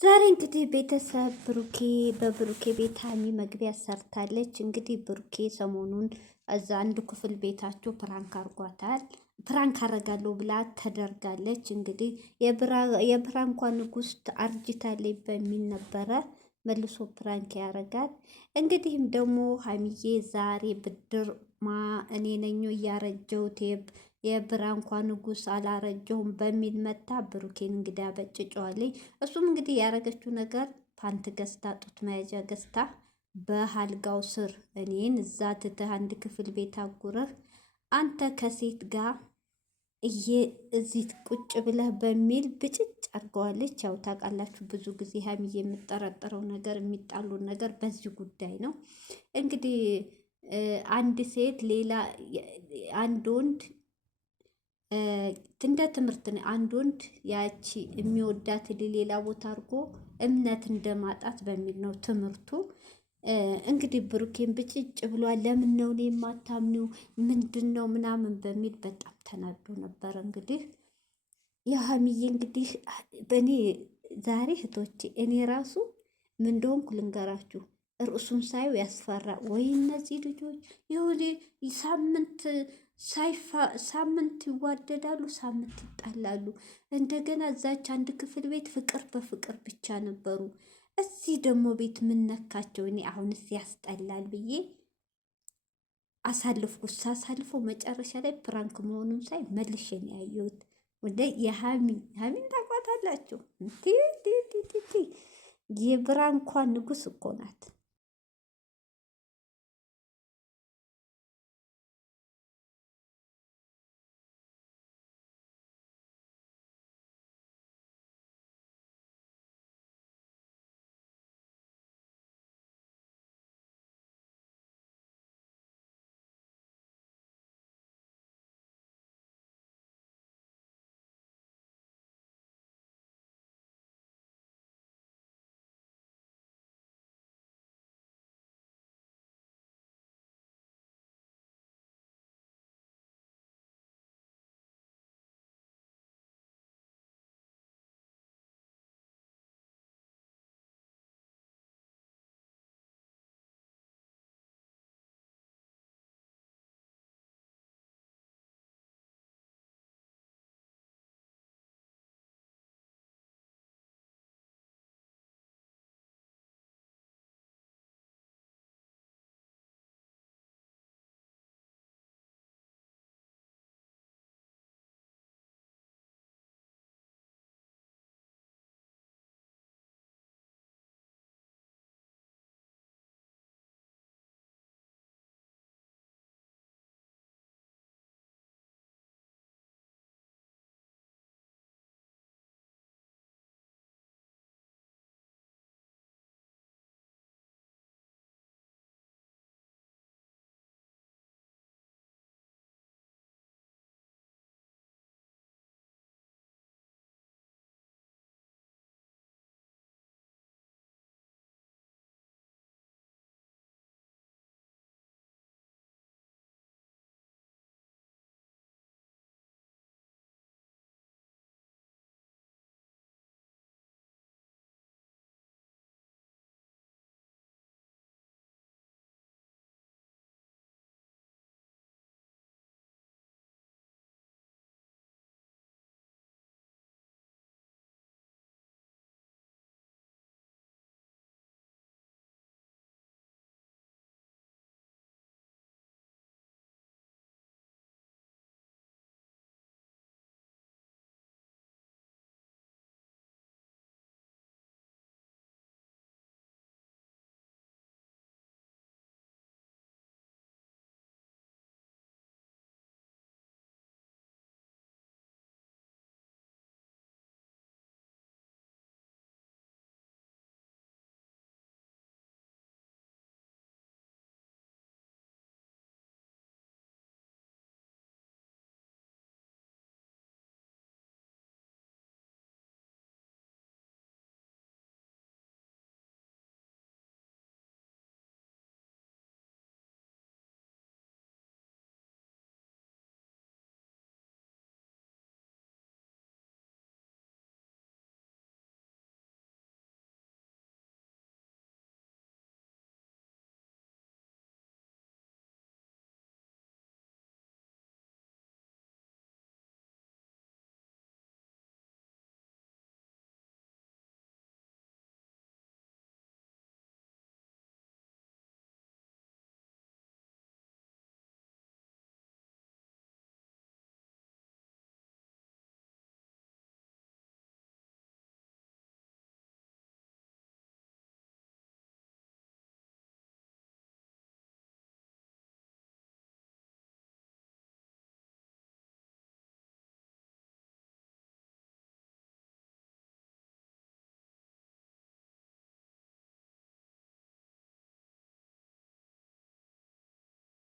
ዛሬ እንግዲህ ቤተሰብ በብሩኬ ቤት ሀሚ መግቢያ ሰርታለች። እንግዲህ ብሩኬ ሰሞኑን እዛ አንድ ክፍል ቤታቸው ፕራንክ አርጓታል። ፕራንክ አረጋለሁ ብላ ተደርጋለች። እንግዲህ የፕራንኳ ንጉስ አርጅታለች በሚል ነበረ መልሶ ፕራንክ ያረጋል። እንግዲህም ደግሞ ሀሚዬ ዛሬ ብድር እኔ ነኝ እያረጀሁት የብራንኳ ንጉስ አላረጀውም በሚል መታ ብሩኬን እንግዲህ አበጭጨዋለኝ። እሱም እንግዲህ ያረገችው ነገር ፓንት ገዝታ ጡት መያዣ ገዝታ በአልጋው ስር እኔን እዛ ትተህ አንድ ክፍል ቤት አጉረህ አንተ ከሴት ጋር እዚህ ቁጭ ብለህ በሚል ብጭጭ አድርገዋለች። ያው ታውቃላችሁ ብዙ ጊዜ ሀይሚዬ የምጠረጥረው ነገር የሚጣሉን ነገር በዚህ ጉዳይ ነው። እንግዲህ አንድ ሴት ሌላ አንድ ወንድ እንደ ትምህርት ነው። አንድ ወንድ ያቺ የሚወዳት ሌላ ቦታ አድርጎ እምነት እንደማጣት በሚል ነው ትምህርቱ። እንግዲህ ብሩኬን ብጭጭ ብሏል። ለምን ነው እኔ የማታምኒው ምንድን ነው ምናምን በሚል በጣም ተናዶ ነበር። እንግዲህ የሀሚዬ እንግዲህ በእኔ ዛሬ እህቶቼ እኔ ራሱ ምን እንደሆንኩ ልንገራችሁ። ርዕሱን ሳየው ያስፈራ። ወይ እነዚህ ልጆች የሆነ ሳምንት ይዋደዳሉ፣ ሳምንት ይጣላሉ። እንደገና እዛች አንድ ክፍል ቤት ፍቅር በፍቅር ብቻ ነበሩ። እዚህ ደግሞ ቤት ምነካቸው? እኔ አሁንስ ያስጠላል ብዬ አሳልፍኩት። ሳሳልፈው መጨረሻ ላይ ፕራንክ መሆኑን ሳይ መልሼ ነው ያየሁት። ወደ የሀሚን ታቋታላችሁ። የብራንኳ ንጉስ እኮ ናት።